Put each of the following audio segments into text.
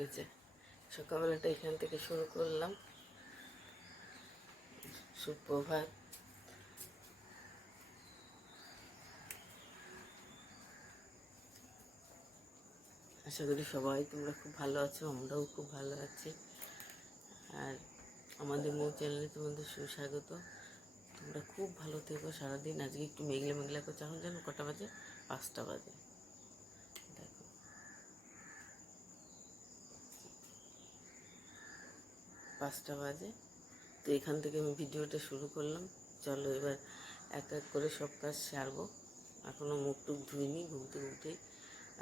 উঠেছে সকালবেলাটা এখান থেকে শুরু করলাম। সুপ্রভাত আশা করি সবাই তোমরা খুব ভালো আছো, আমরাও খুব ভালো আছি। আর আমাদের মৌ চ্যানেলে তোমাদের সুস্বাগত। তোমরা খুব ভালো থেকো, সারাদিন আজকে একটু মেঘলা মেঘলা করছে, এখন জানো কটা বাজে? পাঁচটা বাজে দেখো পাঁচটা বাজে। তো এখান থেকে আমি ভিডিওটা শুরু করলাম। চলো এবার এক এক করে সব কাজ সারবো। এখনও মুখ টুক ধুইনি, ঘুম থেকে উঠেই।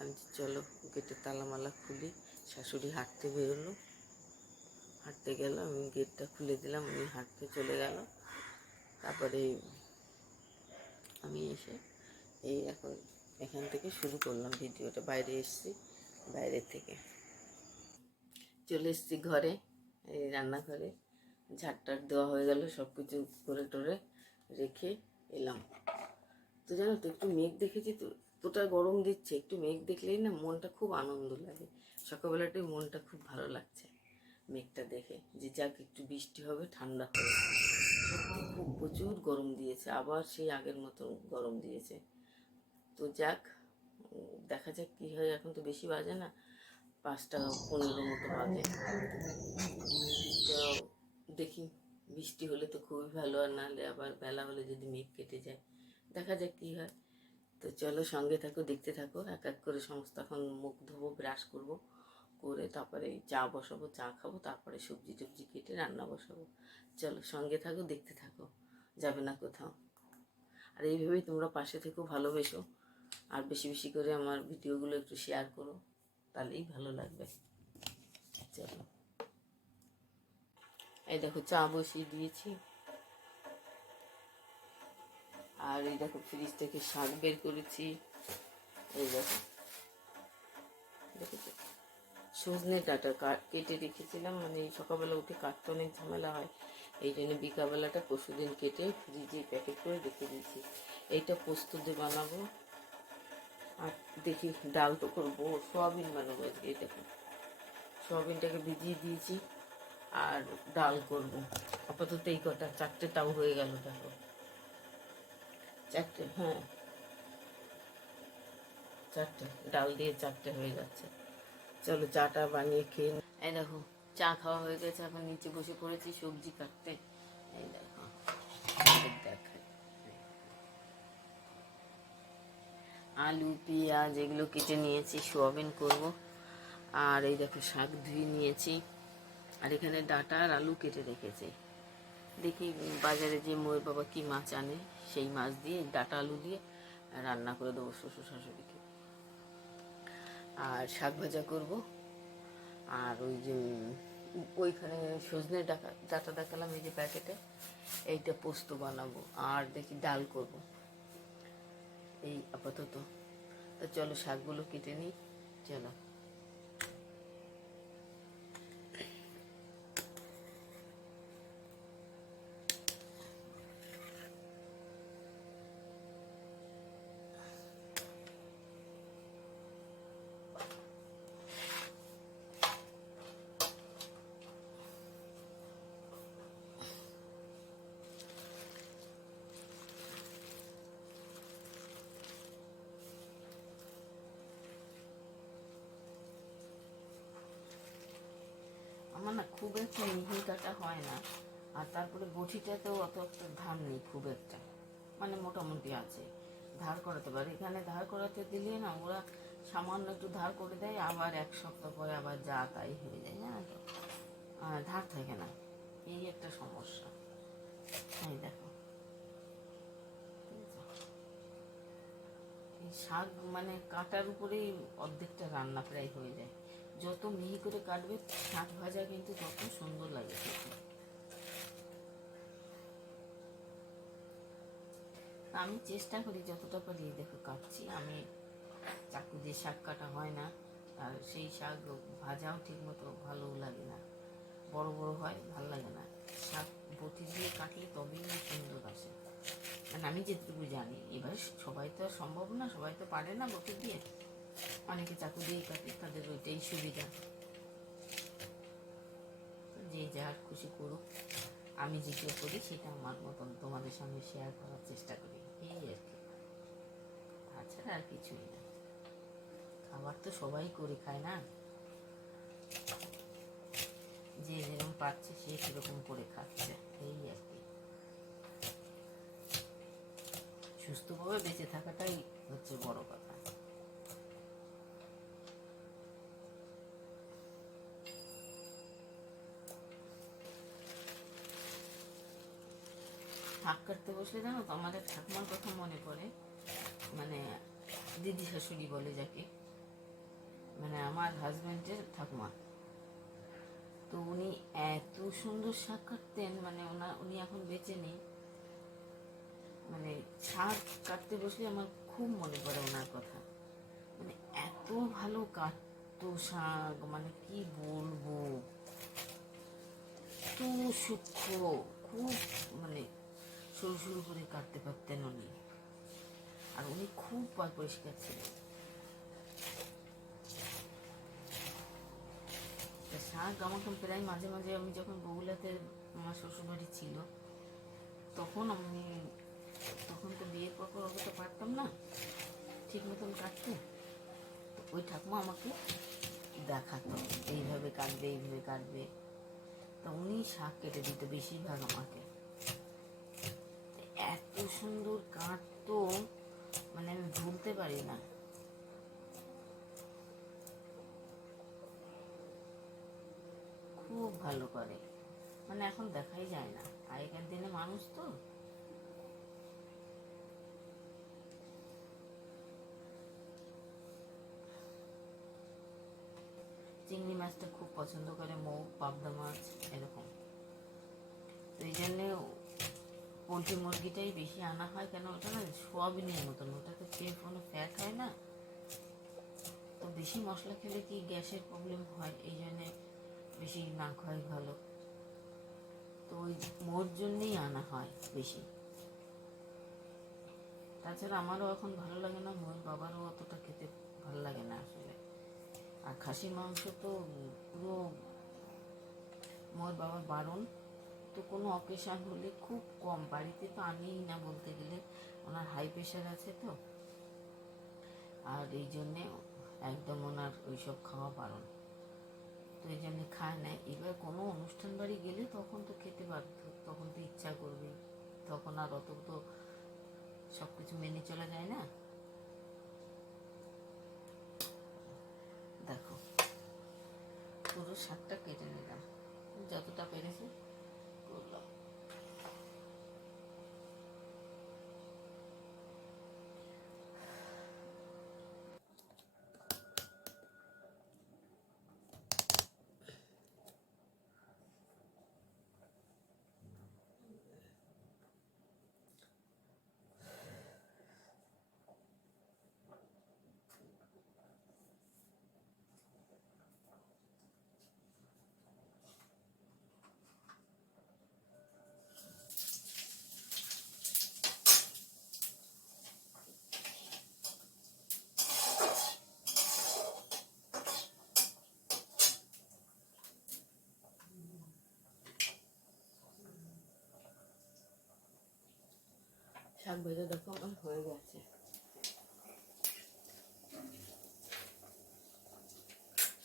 আমি চলো গেটের তালামালা খুলি। শাশুড়ি হাঁটতে বেরোলো। হাঁটতে গেল, আমি গেটটা খুলে দিলাম, উনি হাঁটতে চলে গেল। তারপরে আমি এসে এই এখন এখান থেকে শুরু করলাম ভিডিওটা। বাইরে এসেছি, বাইরে থেকে। চলে এসেছি ঘরে। এই রান্নাঘরে ঝাড়টার দেওয়া হয়ে গেল সব কিছু করে টোরে রেখে এলাম। তো জানো তো, একটু মেঘ দেখেছি তো তোটা গরম দিচ্ছে, একটু মেঘ দেখলেই না মনটা খুব আনন্দ লাগে। সকালবেলাটাই মনটা খুব ভালো লাগছে মেঘটা দেখে। যে যাক, একটু বৃষ্টি হবে, ঠান্ডা হবে। খুব প্রচুর গরম দিয়েছে, আবার সেই আগের মতো গরম দিয়েছে। তো যাক, দেখা যাক কী হয়, এখন তো বেশি বাজে না। পাঁচটা পনেরো মতো বাজে। তো দেখি বৃষ্টি হলে তো খুবই ভালো, আর নাহলে আবার বেলা হলে যদি মেঘ কেটে যায়, দেখা যাক কী হয়। তো চলো সঙ্গে থাকো, দেখতে থাকো, এক এক করে সমস্ত এখন মুখ ধোবো, ব্রাশ করব, করে তারপরে চা বসাবো, চা খাব, তারপরে সবজি টবজি কেটে রান্না বসাবো। চলো সঙ্গে থাকো, দেখতে থাকো, যাবে না কোথাও। আর এইভাবেই তোমরা পাশে থেকেও ভালোবেসো, আর বেশি বেশি করে আমার ভিডিওগুলো একটু শেয়ার করো। তাহলেই ভালো লাগবে। চলো। এই দেখো, চা বসিয়ে দিয়েছি। আর এই দেখো ফ্রিজ থেকে শাক বের করেছি। এই দেখো। দেখেছ? সজনে ডাটা কেটে রেখেছিলাম। মানে সকালবেলা উঠে কাটতে অনেক ঝামেলা হয়। এই জন্য বিকালবেলাটা পরশুদিন কেটে ফ্রিজে প্যাকেট করে রেখে দিয়েছি। এইটা পোস্ত দিয়ে বানাবো। আর দেখি ডাল তো করব, সোয়াবিন বানাবো আজকে, এই দেখো। সোয়াবিনটাকে ভিজিয়ে দিয়েছি আর ডাল করব। আপাতত এই কটা, চারটে তাও হয়ে গেল, দেখো। চারটে হ্যাঁ। চারটে, ডাল দিয়ে চারটে হয়ে যাচ্ছে। চলো চাটা বানিয়ে খেয়ে। এই দেখো, চা খাওয়া হয়ে গেছে এখন নিচে বসে পড়েছি সবজি কাটতে। এই দেখো এই দেখাই। আলু, পেঁয়াজ, এগুলো কেটে নিয়েছি, সোয়াবিন করব। আর এই দেখো, শাক ধুয়ে নিয়েছি। আর এখানে ডাটা আর আলু কেটে রেখেছি। দেখি বাজারে যে মোয়ের বাবা কি মাছ আনে, সেই মাছ দিয়ে ডাটা আলু দিয়ে রান্না করে দেবো শ্বশুর শাশুড়িকে। আর শাক ভাজা করব। আর ওই যে, ওইখানে সজনে ডাকা ডাটা দেখালাম এই যে প্যাকেটে। এইটা পোস্ত বানাবো। আর দেখি ডাল করব। এই আপাতত। তো চলো শাকগুলো কেটে নিই চলো। আমার না খুব একটা মিহি কাটা হয় না। আর তারপরে বটিটাতেও অত একটা ধার নেই, খুব একটা। মানে মোটামুটি আছে। ধার করাতে পারে। এখানে ধার করাতে দিলে না ওরা সামান্য একটু ধার করে দেয়, আবার এক সপ্তাহ পরে আবার যা তাই হয়ে যায়, জানো তো? ধার থাকে না। এই একটা সমস্যা। এই দেখো। শাক মানে কাটার উপরেই অর্ধেকটা রান্না প্রায় হয়ে যায়। যত মিহি করে কাটবে শাক ভাজা কিন্তু তত সুন্দর লাগে আমি চেষ্টা করি যতটা পারি দেখো কাটছি। আমি চাকু দিয়ে শাক কাটা হয় না, আর সেই শাক ভাজাও ঠিক মতো ভালো লাগে না। বড় বড় হয়, ভালো লাগে না। শাক বটি দিয়ে কাটলে তবেই সুন্দর আসে। মানে আমি যেটুকু জানি, এবার সবাই তো সম্ভব না, সবাই তো পারে না বটি দিয়ে। অনেকে চাকু দিয়ে কাটে তাদের ওইটাই সুবিধা। যে যা খুশি করুক, আমি যেটা করি সেটা আমার মতন তোমাদের সঙ্গে শেয়ার করার চেষ্টা করি, এই আর কি। তাছাড়া আর কিছুই না। খাবার তো সবাই করে খায় না। যে যেরকম পাচ্ছে সে সেরকম করে খাচ্ছে, এই আর কি। সুস্থভাবে বেঁচে থাকাটাই হচ্ছে বড় কথা শাক কাটতে বসলে জানো তো আমাদের ঠাকুমার কথা মনে পড়ে। মানে দিদি শাশুড়ি বলে যাকে। মানে আমার হাজব্যান্ডের ঠাকুমা। তো উনি এত সুন্দর শাক কাটতেন মানে ওনার উনি এখন বেঁচে নেই। মানে শাক কাটতে বসলে আমার খুব মনে পড়ে ওনার কথা। মানে এত ভালো কাটতো শাক মানে কি বলব? এত সূক্ষ্ম, খুব মানে সরু সরু করে কাটতে পারতেন উনি। আর উনি খুব পয় পরিষ্কার ছিলেন। শাক আমাকে প্রায় মাঝে মাঝে আমি যখন বগুলাতে আমার শ্বশুরবাড়ি ছিল, তখন আমি, তখন তো বিয়ের পর পর অত পারতাম না, ঠিক মতন কাটতে। ওই ঠাকুমা আমাকে দেখাতো, এইভাবে কাটবে এইভাবে কাটবে। তা উনি শাক কেটে দিত বেশিরভাগ আমাকে। সুন্দর কাটতো মানে আমি ভুলতে পারি না। খুব ভালো করে। মানে এখন দেখাই যায় না। আগেকার দিনে মানুষ তো চিংড়ি মাছটা খুব পছন্দ করে, মৌ, পাবদা মাছ, এরকম। তো এই জন্যে পোলট্রি মুরগিটাই বেশি আনা হয় কেন? ওটা না সোয়াবিনের মতন। ওটাতে খেয়ে কোনো ফ্যাট হয় না। তো বেশি মশলা খেলে কি গ্যাসের প্রবলেম হয়? এই জন্যে বেশি না খাওয়াই ভালো। তো ওই মোর জন্যেই আনা হয় বেশি। তাছাড়া আমারও এখন ভালো লাগে না, মোর বাবারও অতটা খেতে ভালো লাগে না আসলে। আর খাসির মাংস তো পুরো মোর বাবার বারণ। তো কোনো অকেশান হলে খুব কম। বাড়িতে তো আনিই না বলতে গেলে। ওনার হাই প্রেশার আছে তো। আর এই জন্যে একদম ওনার ওইসব খাওয়া বারণ। তো এই জন্যে খায় না। এবার কোনো অনুষ্ঠান বাড়ি গেলে তখন তো খেতে বাধ্য, তখন তো ইচ্ছা করবে তখন আর অত তো সব কিছু মেনে চলা যায় না। দেখো, পুরো শাকটা কেটে নিলাম। যতটা পেরেছি। করলাম শাক ভেজে দেখো, আমার হয়ে গেছে।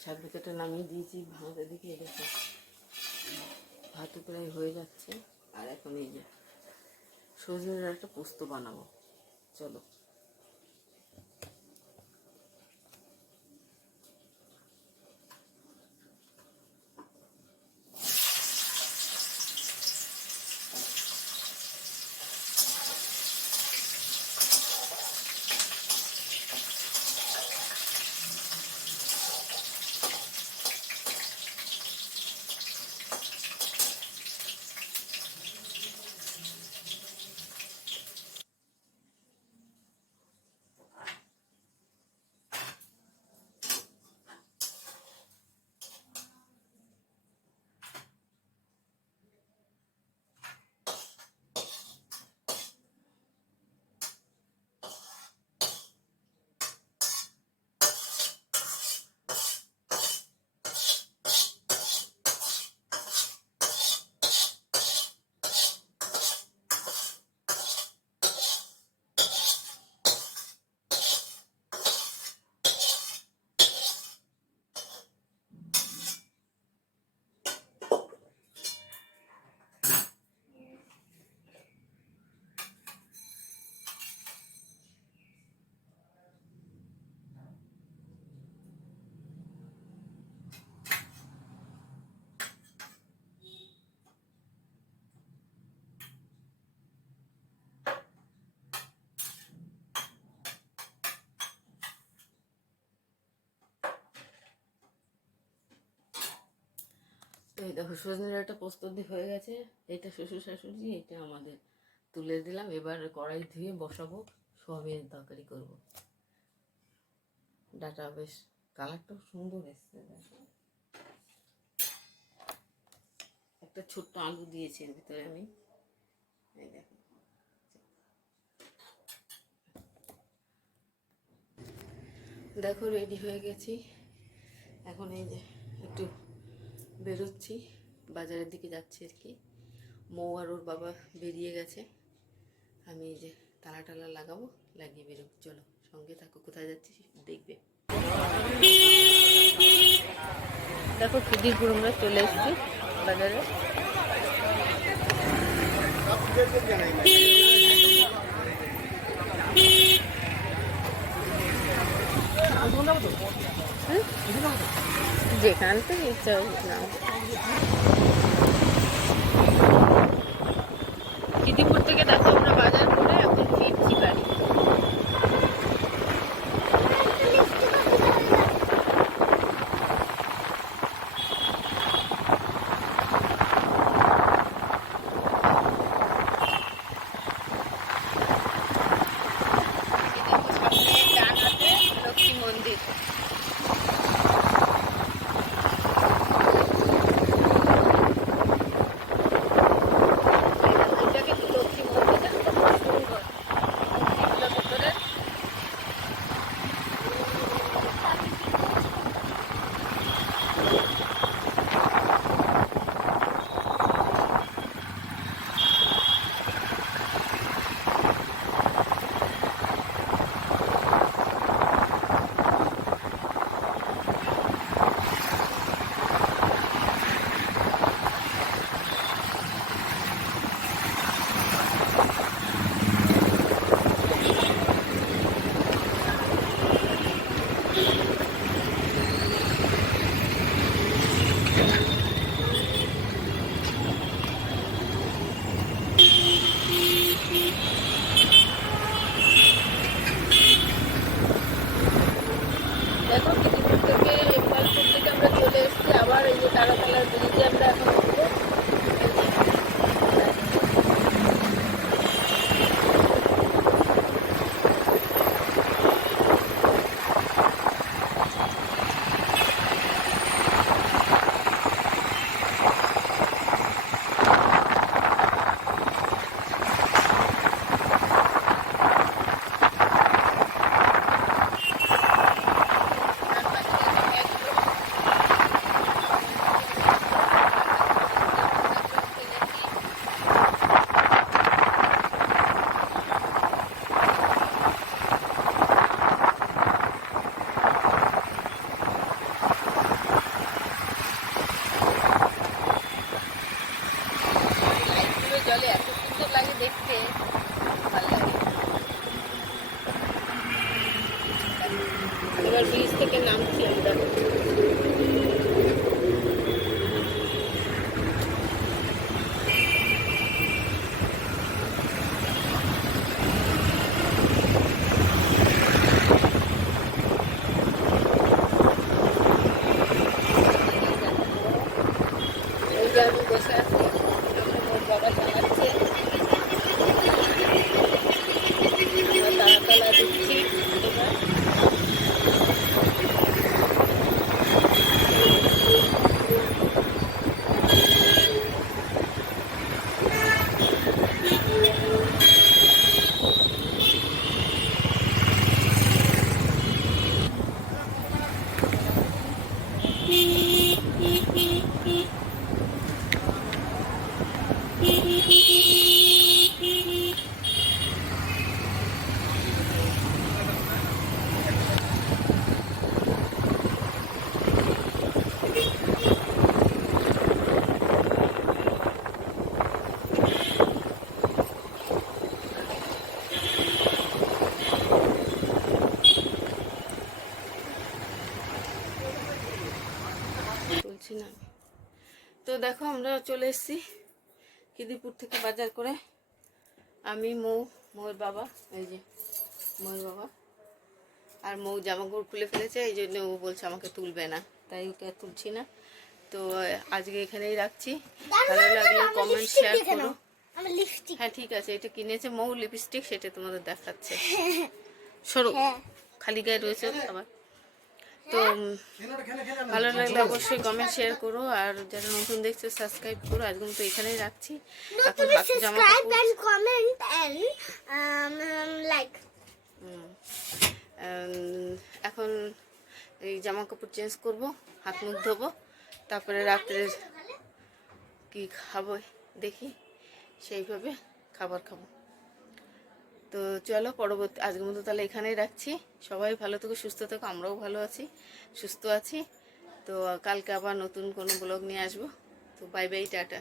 শাক ভেজাটা নামিয়ে দিয়েছি ভাঙতে দিকে দেখো ভাত প্রায় হয়ে যাচ্ছে, আর এখন এই যে সজনে একটা পোস্ত বানাবো। চলো। এই দেখো সজনের একটা প্রস্তুতি হয়ে গেছে। এটা শ্বশুর শাশুড়ি, এটা আমাদের। তুলে দিলাম, এবার কড়াই ধুয়ে বসাবো, সোয়াবিনের তরকারি করব। ডাটা বেশ, কালারটাও সুন্দর এসছে একটা ছোট্ট আলু দিয়েছি এর ভিতরে আমি। এই দেখো। দেখো, রেডি হয়ে গেছি। এখন এই যে বেরোচ্ছি, বাজারের দিকে যাচ্ছি আর কি। মৌ আর ওর বাবা বেরিয়ে গেছে। আমি যে তালা টালা লাগাবো, লাগিয়ে বেরোব। চলো, সঙ্গে থাকো, কোথায় যাচ্ছি দেখবে। দেখো খিদিরপুর আমরা চলে এসেছি বাজারে। যেখান থেকে ইচ্ছা হোক নাও খিদিরপুর বলছি না আমি। তো দেখো আমরা চলে এসেছি খিদিপুর থেকে বাজার করে। আমি মৌ মৌর বাবা এই যে মৌর বাবা। আর মৌ জামা কাপড় খুলে ফেলেছে এই জন্য ও বলছে আমাকে তুলবে না তাই ওকে আর তুলছি না। তো আজকে এখানেই রাখছি। ভালো লাগলে কমেন্ট শেয়ার করো। হ্যাঁ ঠিক আছে এটা কিনেছে মৌ লিপস্টিক সেটা তোমাদের দেখাচ্ছে। সরো হ্যাঁ। খালি গায়ে রয়েছে আবার। তো ভালো লাগলে অবশ্যই কমেন্ট শেয়ার করো আর যারা নতুন দেখছ সাবস্ক্রাইব করো আজকে তো এখানেই রাখছি। এখন জামা কাপড় কমেন্ট লাইক এখন এই জামা কাপড় চেঞ্জ করব হাত মুখ ধোবো তারপরে রাত্রের কি খাব দেখি সেইভাবে খাবার খাব। তো চলো পরবর্তী, আজকের মতো তাহলে এখানেই রাখছি। সবাই ভালো থেকো, সুস্থ থেকো, আমরাও ভালো আছি, সুস্থ আছি। তো কালকে আবার নতুন কোনো ব্লগ নিয়ে আসব। তো বাই বাই টাটা।